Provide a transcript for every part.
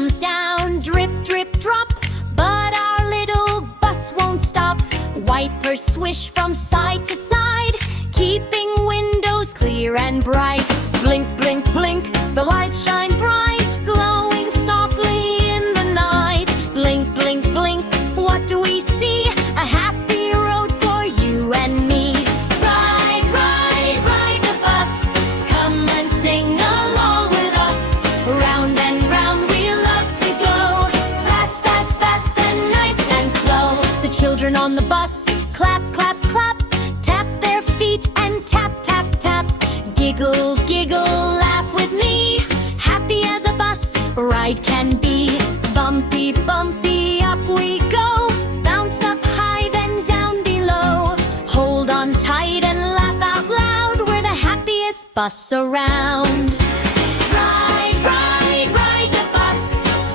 comes down, drip, drip, drop, but our little bus won't stop. Wipers swish from side to side, keeping windows clear and bright. Blink, blink, blink, the lights shine bright, Glowing softly in the night. blink, blink, blink. What do we see? A happy road for you and me. Ride, ride, ride the bus. Come and sing along with us. Round and round we love to go. Fast, fast, fast and nice and slow. The children on the bus clap, clap, clap, tap their feet and tap, tap, tap. Giggle, giggle, laugh with me. Happy as a bus ride can be. Bumpy, bumpy, up we go. Bounce up high, then down below. Hold on tight and laugh out loud. We're the happiest bus around. Ride, ride, ride the bus.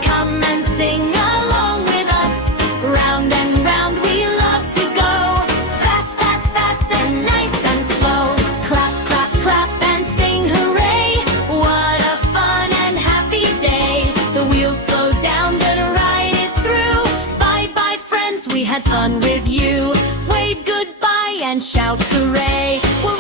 Come and sing along with us. Round and round we love to go. Fast, fast, fast and nice and slow. Clap, clap, clap and sing hooray. What a fun and happy day. The wheels slow down, the ride is through. Bye bye friends, we had fun with you. Wave goodbye and shout hooray. We're